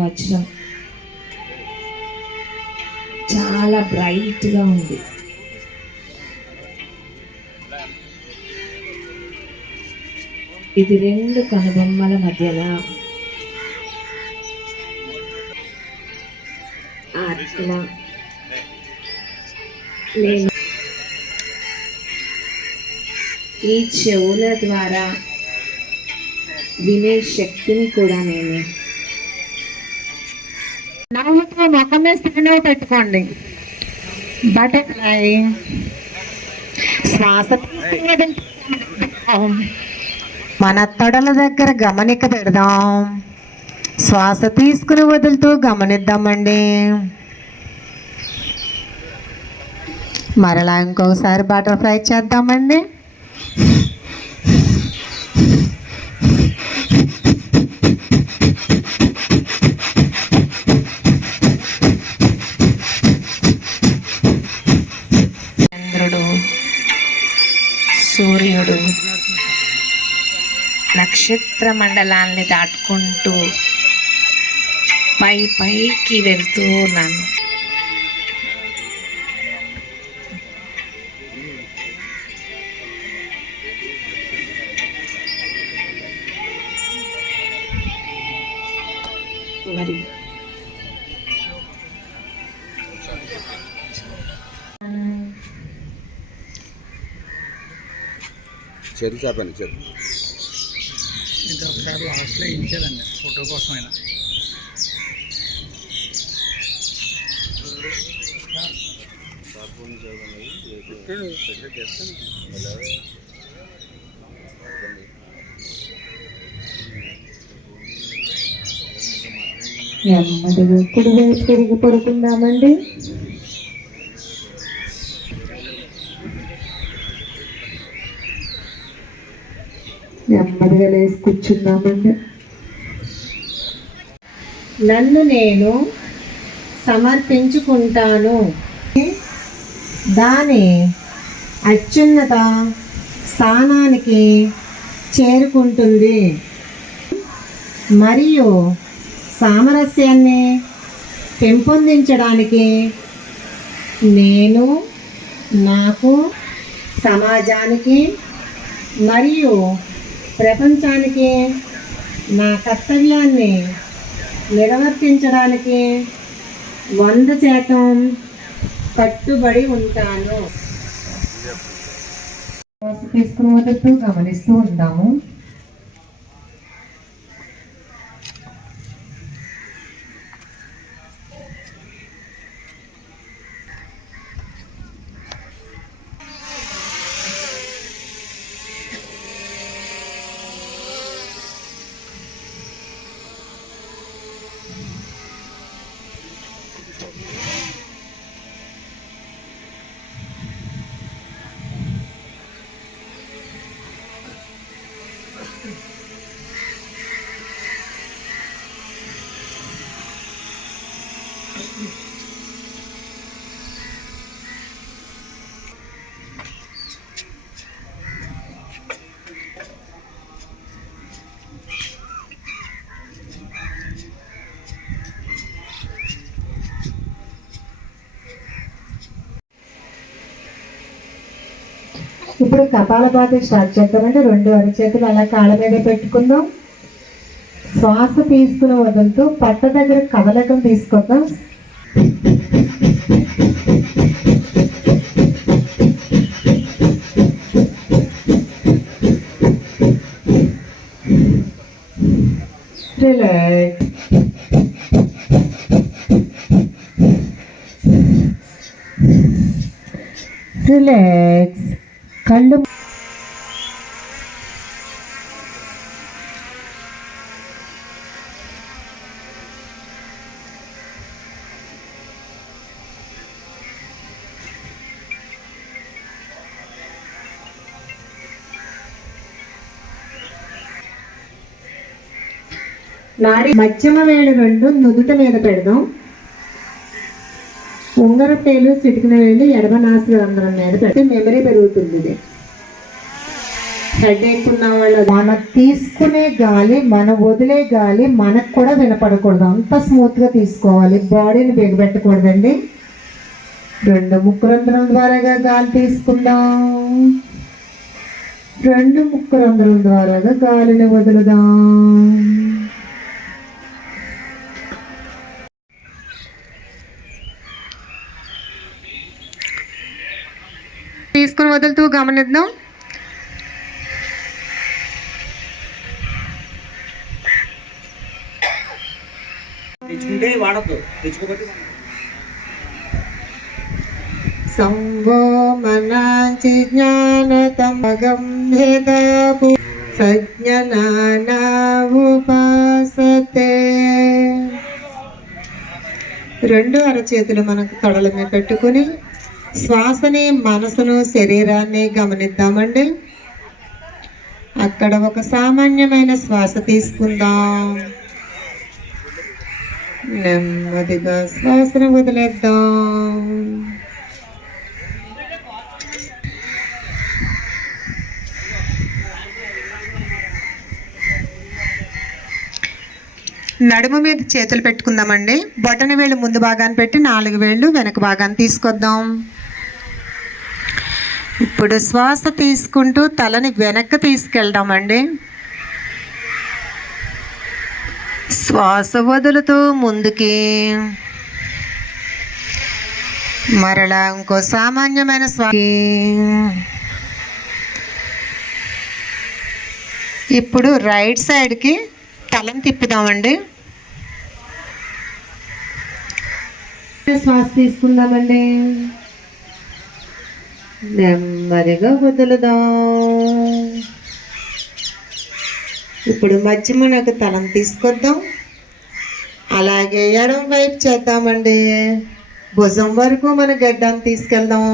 వచనం చాలా బ్రైట్గా ఉంది. ఇది రెండు కనుబొమ్మల మధ్యన ఆత్మ నేను ఈ చెవుల ద్వారా వినే శక్తిని కూడా నేను నవ్వుతూ ముఖమే స్థితిలో పెట్టుకోండి. బటర్ఫ్లై శ్వాస మన తొడల దగ్గర గమనిక పెడదాం. శ్వాస తీసుకుని వదులుతూ గమనిద్దామండి. మరలా ఇంకొకసారి బటర్ఫ్లై చేద్దామండి. చంద్రుడు, సూర్యుడు నక్షత్ర మండలాన్ని దాటుకుంటూ పైకి వెళ్తూ ఉన్నాను. మరి చేతి చేపండి చేతి ఇంకా ఒకసారి లాస్ట్లో ఇచ్చారండి ఫోటో కోసమైనా. నెమ్మదిగా కుడి వైపు తిరిగి పడుకుందామండి. నెమ్మదిగా లేచి కూర్చుందామండి. నన్ను నేను సమర్పించుకుంటాను. దాని అత్యున్నత స్థానానికి చేరుకుంటుంది మరియు సామరస్యాన్ని పెంపొందించడానికి నేను నాకు, సమాజానికి మరియు ప్రపంచానికి నా కర్తవ్యాన్ని నిర్వర్తించడానికి 100% కట్టుబడి ఉంటాను. తీసుకుని వదులుతూ గమనిస్తూ ఉంటాము. ఇప్పుడు కపాలభాతి స్టార్ట్ చేద్దామంటే 2 అరచేతులు అలా కాళ్ళ మీద పెట్టుకుందాం. శ్వాస తీసుకుని వదులుతూ పట్ట దగ్గర కదలకం తీసుకొద్దాం. రిలాక్స్. రిలాక్స్. కళ్ళు నాడి మధ్యమ వేలు 2 నుదుట మీద పెడదాం. ఉంగరపేలు చిటికిన వేలు ఎడమ నాసిక రంధ్రం మీద పెడితే మెమరీ పెరుగుతుంది. ఇది హెడేక్ ఉన్న వాళ్ళు మనం తీసుకునే గాలి మనం వదిలే గాలి మనకు కూడా వినపడకూడదు, అంత స్మూత్గా తీసుకోవాలి. బాడీని బిగబెట్టకూడదండి. 2 ముక్కురంధ్రం ద్వారాగా గాలి తీసుకుందాం, 2 ముక్కురంధ్రం ద్వారాగా గాలిని వదులుదాం. తీసుకుని వదులుతూ గమనిద్దాం. తెచ్చుకుంటే వాడద్దు, తెచ్చుకోబట్టి సంభో మనాంచి జ్ఞానతమగం భేదాపు సజ్ఞనానావుపాసతే. 2 అరచేతులు మనకు తొడల మీద పెట్టుకుని శ్వాసని, మనసును, శరీరాన్ని గమనిద్దామండి. అక్కడ ఒక సామాన్యమైన శ్వాస తీసుకుందాం, నెమ్మదిగా శ్వాసను వదిలేద్దాం. నడుము మీద చేతులు పెట్టుకుందామండి. బొటన వేళ్ళు ముందు భాగాన్ని పెట్టి 4 వేళ్ళు వెనక భాగాన్ని తీసుకొద్దాం. ఇప్పుడు శ్వాస తీసుకుంటూ తలని వెనక్కి తీసుకెళ్దామండి. శ్వాస వదులుతూ ముందుకి, మరలా ఇంకో సామాన్యమైన శ్వాస. ఇప్పుడు రైట్ సైడ్కి తలను తిప్పుదామండి. శ్వాస తీసుకుందామండి, నెమ్మదిగా వదులుదాం. ఇప్పుడు మధ్యమనకు తలను తీసుకొద్దాం. అలాగే ఎడమ వైపు చేద్దామండి. భుజం వరకు మన గడ్డాన్ని తీసుకెళ్దాం.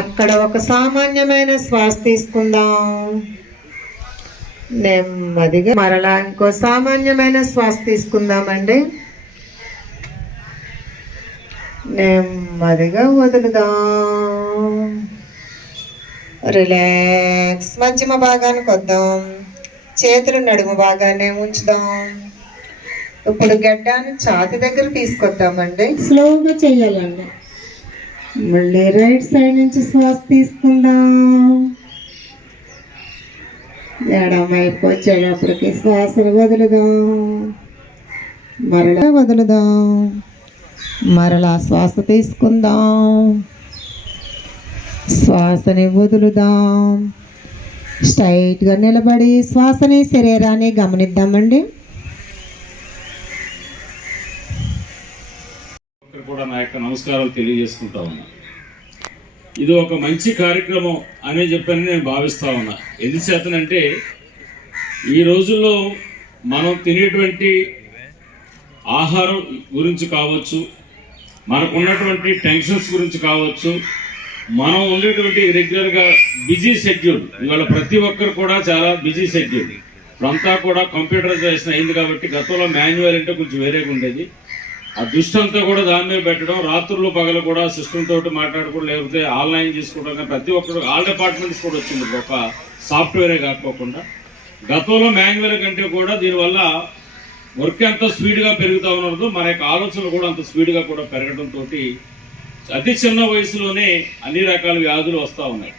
అక్కడ ఒక సామాన్యమైన శ్వాస తీసుకుందాం. నెమ్మదిగా మరలా ఇంకో సామాన్యమైన శ్వాస తీసుకుందామండి. నెమ్మదిగా వదులుదాం. రిలాక్స్. మధ్యమ భాగానికి వద్దాం. చేతులు నడుము భాగాన్ని ఉంచుదాం. ఇప్పుడు గడ్డాన్ని ఛాతి దగ్గర తీసుకొద్దామండి. స్లోగా చెయ్యాలండి. మళ్ళీ రైట్ సైడ్ నుంచి శ్వాస తీసుకుందాం. ఎడమ వైపు వచ్చేటప్పటికి శ్వాసను వదులుదాం. మరలా వదులుదాం. మరలా శ్వాస తీసుకుందాం. శ్వాసని వదులుదాం. స్ట్రైట్గా నిలబడి శ్వాసని, శరీరాన్ని గమనిద్దామండి. కూడా నా యొక్క నమస్కారాలు తెలియజేసుకుంటా ఉన్నా. ఇది ఒక మంచి కార్యక్రమం అనే చెప్పని నేను భావిస్తా ఉన్నా. ఎందుచేతనంటే ఈ రోజుల్లో మనం తినేటువంటి ఆహారం గురించి కావచ్చు, మనకు ఉన్నటువంటి టెన్షన్స్ గురించి కావచ్చు, మనం ఉండేటువంటి రెగ్యులర్గా బిజీ షెడ్యూల్, ఇవాళ ప్రతి ఒక్కరు కూడా చాలా బిజీ షెడ్యూల్. ఇప్పుడంతా కూడా కంప్యూటరైజేషన్ అయింది కాబట్టి గతంలో మాన్యువల్ అంటే కొంచెం వేరేగా ఉండేది. ఆ దృష్టి అంతా కూడా దాని మీద పెట్టడం, రాత్రులు పగలు కూడా సిస్టమ్ తోటి మాట్లాడుకోవడం, లేకపోతే ఆన్లైన్ చేసుకోవడం, ప్రతి ఒక్కరు ఆల్ డిపార్ట్మెంట్స్ కూడా వచ్చింది ఒక సాఫ్ట్వేరే కాకపోకుండా. గతంలో మాన్యువల్ కంటే కూడా దీనివల్ల వర్క్ ఎంత స్పీడ్గా పెరుగుతూ ఉన్నదో మన యొక్క ఆలోచనలు కూడా అంత స్పీడ్గా కూడా పెరగడంతో అతి చిన్న వయసులోనే అన్ని రకాల వ్యాధులు వస్తూ ఉన్నాయి.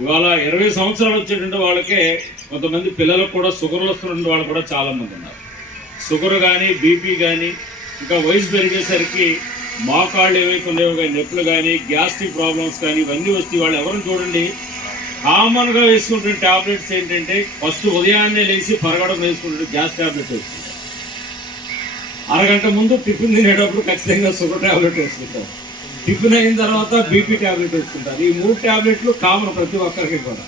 ఇవాళ 20 సంవత్సరాలు వచ్చేటువంటి వాళ్ళకే కొంతమంది పిల్లలకు కూడా షుగర్ వస్తున్నటువంటి వాళ్ళు కూడా చాలామంది ఉన్నారు. షుగర్ కానీ, బీపీ కానీ, ఇంకా వయసు పెరిగేసరికి మోకాళ్ళు ఏవైతే ఉన్నాయో కానీ, నొప్పులు కానీ, గ్యాస్ట్రిక్ ప్రాబ్లమ్స్ కానీ, ఇవన్నీ వస్తే వాళ్ళు ఎవరిని చూడండి కామన్గా వేసుకుంటున్న ట్యాబ్లెట్స్ ఏంటంటే ఫస్ట్ ఉదయాన్నే లేచి పరగడం వేసుకుంటే గ్యాస్ ట్యాబ్లెట్ వేసుకుంటారు. అరగంట ముందు టిఫిన్ తినేటప్పుడు ఖచ్చితంగా షుగర్ ట్యాబ్లెట్ వేసుకుంటారు. టిఫిన్ అయిన తర్వాత బీపీ ట్యాబ్లెట్ వేసుకుంటారు. ఈ 3 ట్యాబ్లెట్లు కామన్ ప్రతి ఒక్కరికి కూడా.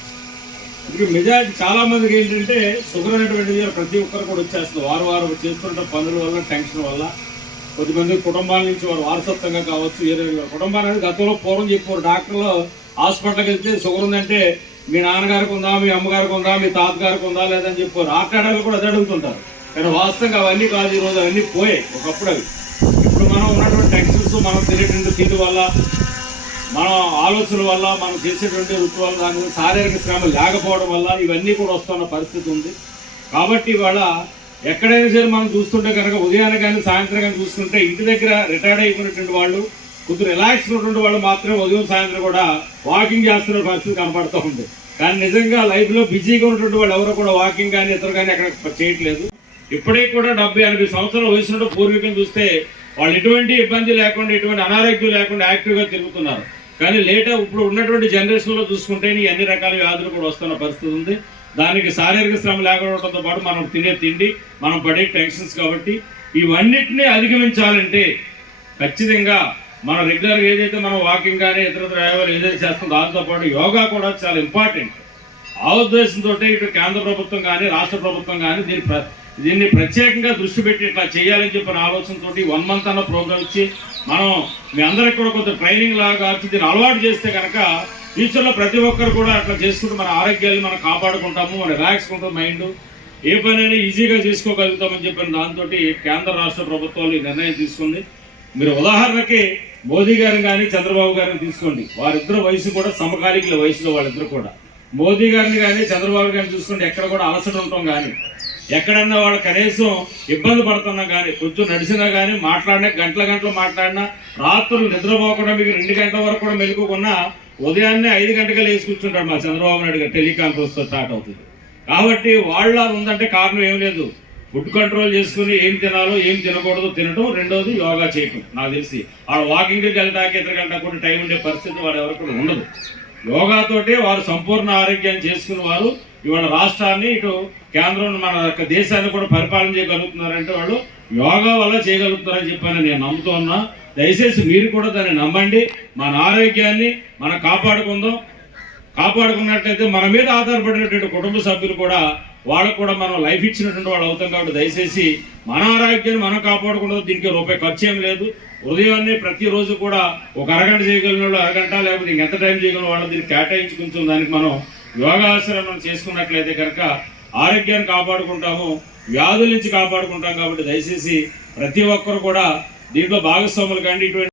ఇప్పుడు మెజారిటీ చాలా మందికి ఏంటంటే షుగర్ అనేటువంటిది ప్రతి ఒక్కరు కూడా వచ్చేస్తుంది. వారం చేస్తుంటే పనుల వల్ల, టెన్షన్ వల్ల. కొద్దిమంది కుటుంబాల నుంచి వారు వారసత్వంగా కావచ్చు, వేరే కుటుంబాలు అనేది గతంలో పూర్వం చెప్పారు. డాక్టర్లు హాస్పిటల్కి వెళ్తే షుగర్ ఉందంటే మీ నాన్నగారికి ఉందా, మీ అమ్మగారికి ఉందా, మీ తాతగారికి ఉందా లేదని చెప్పారు. ఆటగాళ్ళు కూడా అదే అడుగుతుంటారు. కానీ వాస్తవంగా అవన్నీ కాదు. ఈరోజు అవన్నీ పోయాయి ఒకప్పుడు. అవి ఇప్పుడు మనం ఉన్నటువంటి టెన్షన్స్, మనం తినేటువంటి తిండి వల్ల, మన ఆలోచన వల్ల మనం చేసేటువంటి వృత్తి వల్ల దాని మీద శారీరక శ్రమ లేకపోవడం వల్ల ఇవన్నీ కూడా వస్తున్న పరిస్థితి ఉంది. కాబట్టి ఇవాళ ఎక్కడైనా సరే మనం చూస్తుంటే కనుక ఉదయాన్నే కానీ సాయంత్రం కానీ చూసుకుంటే ఇంటి దగ్గర రిటైర్డ్ అయిపోయినటువంటి వాళ్ళు కొద్దిగా రిలాక్స్ ఉన్నటువంటి వాళ్ళు మాత్రమే ఉదయం సాయంత్రం కూడా వాకింగ్ చేస్తున్న పరిస్థితి కనపడుతూ ఉంది. కానీ నిజంగా లైఫ్లో బిజీగా ఉన్నటువంటి వాళ్ళు ఎవరు కూడా వాకింగ్ కానీ ఇతరు కానీ అక్కడ చేయట్లేదు. ఇప్పటికీ కూడా 70-80 సంవత్సరాల వయసు పూర్వీకులు చూస్తే వాళ్ళు ఎటువంటి ఇబ్బంది లేకుండా ఎటువంటి అనారోగ్యం లేకుండా యాక్టివ్గా తిరుగుతున్నారు. కానీ ఇప్పుడు ఉన్నటువంటి జనరేషన్లో చూసుకుంటే ఈ అన్ని రకాల వ్యాధులు కూడా వస్తున్న పరిస్థితి ఉంది. దానికి శారీరక శ్రమ లేకపోవడంతో పాటు మనం తినే తిండి, మనం పడే టెన్షన్స్. కాబట్టి ఇవన్నిటినీ అధిగమించాలంటే ఖచ్చితంగా మనం రెగ్యులర్గా ఏదైతే మనం వాకింగ్ కానీ ఇతర డ్రైవర్లు ఏదైతే చేస్తాం దాంతోపాటు యోగా కూడా చాలా ఇంపార్టెంట్. ఆ ఉద్దేశంతో ఇటు కేంద్ర ప్రభుత్వం కానీ రాష్ట్ర ప్రభుత్వం కానీ దీన్ని ప్రత్యేకంగా దృష్టి పెట్టి ఇట్లా చేయాలని చెప్పిన ఆలోచనతో 1 month అన్న ప్రోగ్రామ్ ఇచ్చి మనం మీ అందరికి కూడా కొంత ట్రైనింగ్ లాగా దీన్ని అలవాటు చేస్తే కనుక ఫ్యూచర్లో ప్రతి ఒక్కరు కూడా అట్లా చేసుకుంటూ మన ఆరోగ్యాన్ని మనం కాపాడుకుంటాము, మన రిలాక్స్ ఉంటుంది మైండ్, ఏ పనైనా ఈజీగా చేసుకోగలుగుతామని చెప్పిన దాంతో కేంద్ర రాష్ట్ర ప్రభుత్వాలు ఈ నిర్ణయం తీసుకుంది. మీరు ఉదాహరణకి మోదీ గారిని కానీ చంద్రబాబు గారిని తీసుకోండి, వారిద్దరు వయసు కూడా సమకాలీకుల వయసులో వాళ్ళిద్దరు కూడా. మోదీ గారిని కానీ చంద్రబాబు గారిని చూసుకోండి, ఎక్కడ కూడా అలసట ఉంటాం కానీ ఎక్కడన్నా వాళ్ళు కనీసం ఇబ్బంది పడుతున్నా కానీ కొంచెం నడిచినా కానీ మాట్లాడినా గంటలు మాట్లాడినా రాత్రులు నిద్రపోకుండా మీకు 2 గంటల వరకు కూడా మెలుకున్నా ఉదయాన్నే 5 గంటలకు లేచి కూర్చుంటాడు మా చంద్రబాబు నాయుడు గారు. టెలికాన్ఫరెన్స్తో స్టార్ట్ అవుతుంది. కాబట్టి వాళ్ళ ఉందంటే కారణం ఏం లేదు, ఫుడ్ కంట్రోల్ చేసుకుని ఏం తినాలో ఏం తినకూడదు తినటం, రెండోది యోగా చేయటం. నాకు తెలిసి వాళ్ళు వాకింగ్కి వెళ్ళడానికి ఇతర గంట కూడా టైం ఉండే పరిస్థితి వారు ఎవరు కూడా ఉండదు. యోగాతోటే వారు సంపూర్ణ ఆరోగ్యాన్ని చేసుకుని వారు ఇవాళ రాష్ట్రాన్ని ఇటు కేంద్రం మన దేశాన్ని కూడా పరిపాలన చేయగలుగుతున్నారంటే వాళ్ళు యోగా వల్ల చేయగలుగుతారని చెప్పని నేను నమ్ముతూ ఉన్నా. దయచేసి మీరు కూడా దాన్ని నమ్మండి. మన ఆరోగ్యాన్ని మనం కాపాడుకున్నట్లయితే మన మీద ఆధారపడినటువంటి కుటుంబ సభ్యులు కూడా వాళ్ళకు కూడా మనం లైఫ్ ఇచ్చినటువంటి వాళ్ళు అవుతాం. కాబట్టి దయచేసి మన ఆరోగ్యాన్ని మనం కాపాడుకుంటాం. దీనికి రూపాయి ఖర్చు ఏం లేదు. ఉదయాన్నే ప్రతిరోజు కూడా ఒక అరగంట చేయగలిగిన వాళ్ళు అరగంట, లేకపోతే ఇంకెంత టైం చేయగలిగిన వాళ్ళు దీన్ని కేటాయించి కొంచెం దానికి మనం యోగాసనం చేసుకున్నట్లయితే కనుక ఆరోగ్యాన్ని కాపాడుకుంటాము, వ్యాధుల నుంచి కాపాడుకుంటాం. కాబట్టి దయచేసి ప్రతి ఒక్కరు కూడా దీంట్లో భాగస్వాములు కానీ ఇటువంటి